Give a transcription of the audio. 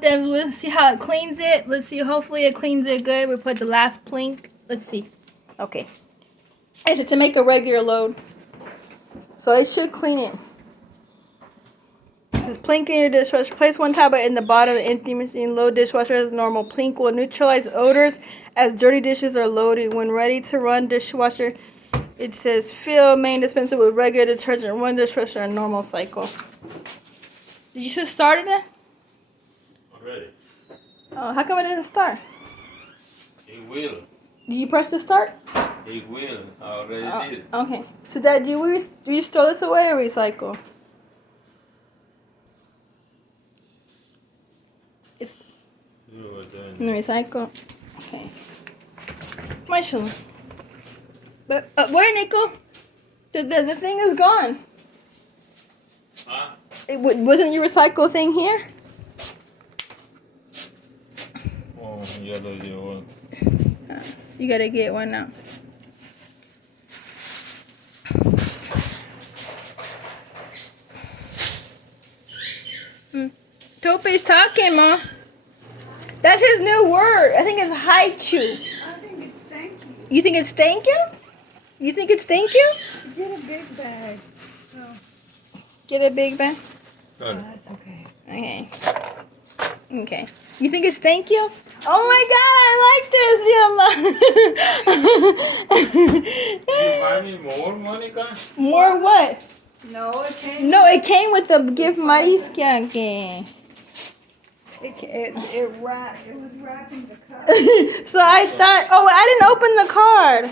Then we'll see how it cleans it. Let's see. Hopefully it cleans it good. We put the last Plink. Let's see. Okay. It's to make a regular load. So it should clean it. This is Plink in your dishwasher. Place one tablet in the bottom of the empty machine. Load dishwasher as normal. Plink will neutralize odors as dirty dishes are loaded. When ready to run dishwasher, it says fill main dispenser with regular detergent. Run dishwasher in normal cycle. Did you just started it? Already. Oh, how come it didn't start? It will. Did you press the start? It will. I already did. Okay. So Dad, do you throw this away or recycle? It's in the recycle. Okay. My shoe. But where, Nico? The thing is gone. Huh? Wasn't your recycle thing here? Oh, yellow you want. You gotta get one now. Tope's talking, Ma. That's his new word. I think it's haichu. I think it's thank you. You think it's thank you? You think it's thank you? Get a big bag. Oh, Get a big bag. that's okay. Okay. Okay. You think it's thank you? Oh my God, I like this, You buy me more, Monica? More what? No, it came. No, it came with the gift marisca game. It was wrapping the cup. So I thought, oh, I didn't open the card.